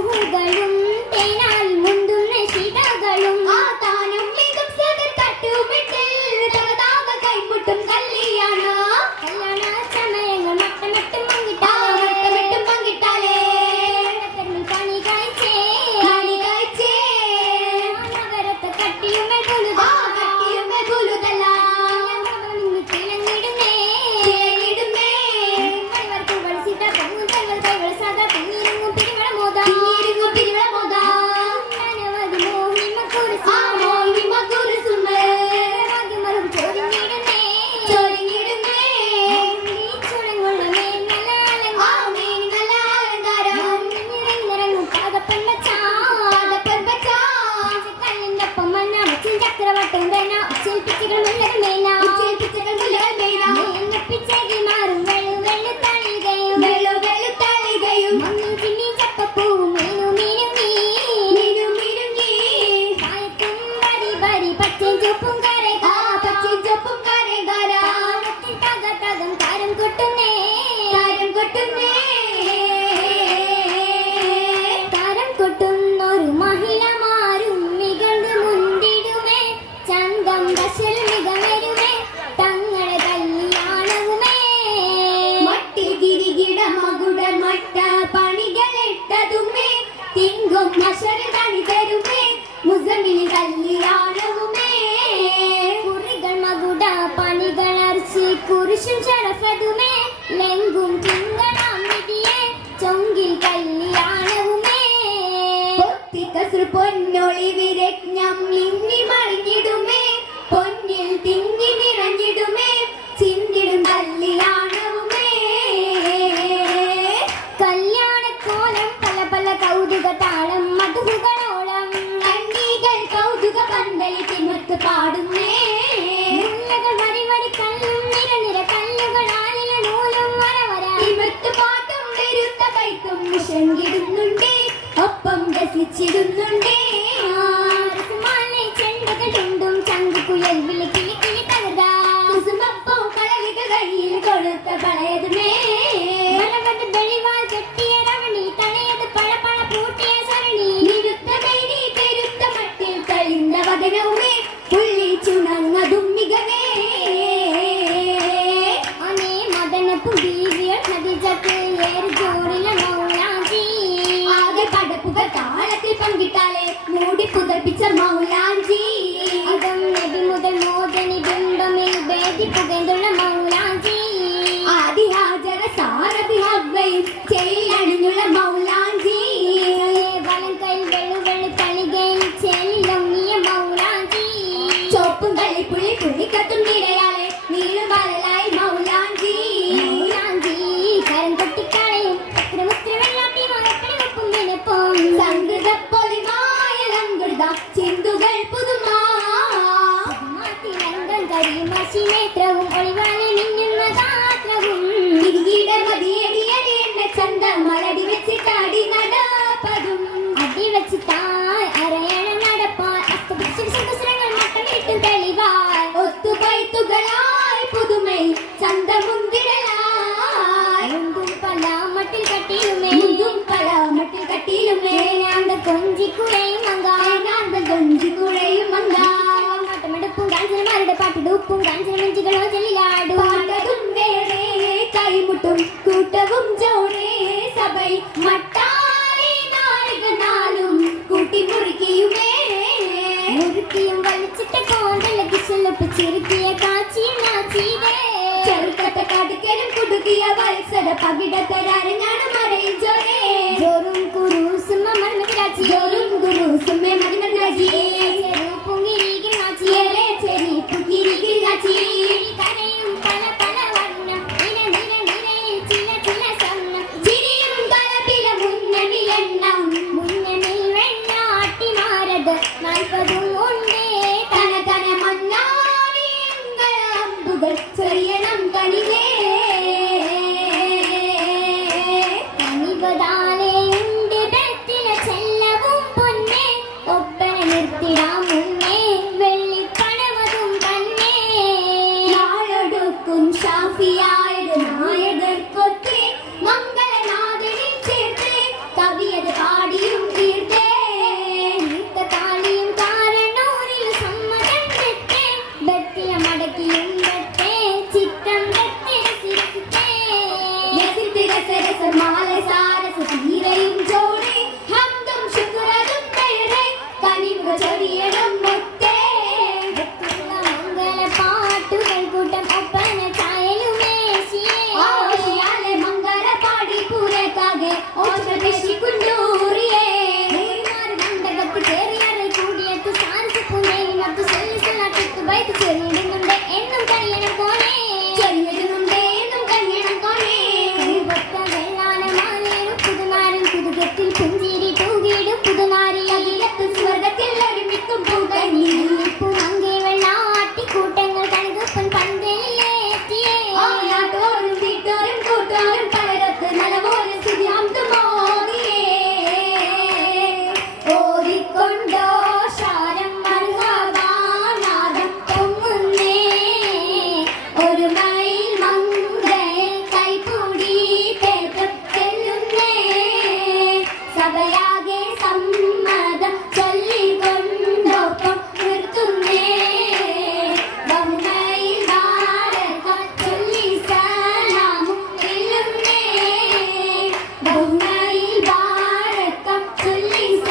മധുഹുകളും തേനാൽ മുന്തുന്ന ശിതകളും ആ താനും മികും തട്ടുമിട്ടിൽ തകതാക കൈമുട്ടും കല്യാണ സമയങ്ങൾ മട്ടമിട്ടും പങ്കിട്ടാലേ കണി കായ്ച്ചേ നവരത്തെ കട്ടിയുമേ പുലുതല്ല തിളങ്ങിടുന്നേ സദാ പിന്നിരുങ്ങും പിരിവള മോദ അനവധി മോഹിമ കുറിസുമേ ചൊരിഞ്ഞിടുന്നേ ചുളങ്ങുള്ള മേൽ നല്ല അലങ്കാരം നിറങ്ങും പാദപ്പൻ കല്ലിൻ്റെപ്പം മന്ന ഉച്ചിൻ ചക്രവട്ടം വേന ഉച്ചിൽ പിച്ചകൾ മുല്ലകൾ മേന പിച്ചകി മാറും വെള്ളുതളികയും മണ്ണിൽ ചിന്നി ചപ്പപ്പൂവും മീനുമിനുങ്ങി കായത്തും ബരി പച്ചയും ചുവപ്പും കരകാരത്തിൽ തകം താരം കൊട്ടുന്നേ താരം കൊട്ടുന്നൊരു മഹിളമാരും മികந்து മുന്തിടുമേ ചന്തം ദശൽ മികവരുമേ തങ്ങളെ കല്യാണവുമേ മട്ടിൽ ഗിരികിട മകുട മട്ട പണികളിട്ടതുമേ തിങ്കും മഷർ കണി തരുമേ മുസമിൽ കല്യാണവുമേ കുറികൾ മകുട പണികൾ അർച്ചി കുരിശും ശരഫതുമേ ലെങ്കും തിങ്കളാം നിധിയെ ചൊങ്കിൽ കല്യാണവുമേ പൊത്തിക്കസുർ പൊന്നൊളി വിരജ്ഞം നിന്നി മറിഞ്ഞിടുമേ പൊന്നിൽ തിങ്ങി നിറഞ്ഞിടുമേ ചിന്തിടും കല്യാണവുമേ കല്യാണക്കോലം പല കൗതുക താളം മധുകളോളം കണ്ണികൾ കൗതുക പന്തലി തിമുത്ത് പാടുന്നേ മുല്ലകൾ വരി കല്ലും നിര കല്ലുകളാലില നൂലും വര തിമുത്ത് പാട്ടും പെരുത്ത കൈത്തും വിഷങ്കിടുന്നുണ്ടേ ഒപ്പം രസിച്ചിടുന്നുണ്ടേ ചെണ്ടകൾ ചുണ്ടും ചങ്കുകുഴൽ വിളിക്കിളി തകർതാ കുസുമപ്പം കളവിക കയ്യിൽ കൊടുത്ത പഴയതുമേ വെളിവാൽ കെട്ടിയ രവണി തണയത് പഴ പൂട്ടിയ സരണി നിരുത്ത കൈനി പെരുത്ത മട്ടിൽ കളിந்த വദനവുമേ പുള്ളി ചുണങ്ങതും മികവേ അനേ മദന പുടീവിയൽ ഖദീജക്ക് ഏറെ ജോറില മൗലാജി ആകെ പടപ്പുകൾ താളത്തിൽ പങ്കിട്ടാലേ മൂടി പുതപ്പിച്ച മൗലാജി അതം നബി മുതൽ മോദനി ബിംബമിൽ ബേദി പുകന്തുള്ള മൗലാജി ആദി ഹാജറ സാരബി ഹവ്വയും ചെയിലണിഞ്ഞുള്ള മൗലാജി വലം കൈ വെള്ളു തളികയിൽ ചെല്ലിലൊങ്ങിയ മൗലാജി ചോപ്പും കളിപ്പുള്ളി പുള്ളിക്കത്തും നിരയാലെ നീളുവലലായി മൗലാജി കരം കൊട്ടിക്കളയും മുത്ര വെള്ളാട്ടി മകപ്പടി ഒപ്പം വിലപ്പം സംഗൃത പൊലിമായലങ്കൃത ചിന്തുകൾ പുതുമാതിരംഗം കരിയും അശിനേത്രവും ഒളിവാലെ മിന്നുന്ന ഗാത്രവും ചന്തം മലടി വെച്ചിട്ടാടി നടപ്പതും അടി വെച്ചിട്ടായി അരയണ നടപ്പാൻ അസ്തപിച്ചുകൾ മട്ടമിട്ടും തെളിവാൻ ഒത്തുകൈത്തുകളായി പുതുമൈ ചന്തമുന്തിടലായി മുന്തും പല മട്ടിൽ കട്ടിയിലുമേ നാന്ത കൊഞ്ചിക്കുഴയും മട്ടമെടുപ്പും കാഞ്ചനമാരുടെ പാട്ടിടുപ്പും കാഞ്ചന മഞ്ചികളോ ചെല്ലിലാടും പാട്ടതും വേറെ കൈമുട്ടും കൂട്ടവും ജോണേ സഭൈ മട്ടായി നാളും കൂട്ടി മുറുക്കിയും വലിച്ചിട്ട കോണ്ടല കിശലൊപ്പ് ചെറുക്കിയ കാച്ചിനാച്ചീതേ ചെറുക്കത്തെ കടുക്കലും കുടുക്കിയ വത്സര പകിടത്തരാരഞ്ഞാണ് മറയും ജോറേ ജോറും കുറുസും മർമ്മരാജി ജോറും കുറുസും മർമ്മരാജി പുങ്ങിരികിൽ നാച്ചിയേലേ ചെരി പുകിരികിൽ നാച്ചി കരയും പല വർണ്ണം നിരയിൽ ചില സ്വർണ്ണം ചിരിയും കലപില മുന്നണിൽ വെണ്ണാട്ടിമാരത് 40 ഉണ്ടേ തന മണ്ണാറിയമ്പുകൾ ചെറിയണം കണികേ സഭയാകെ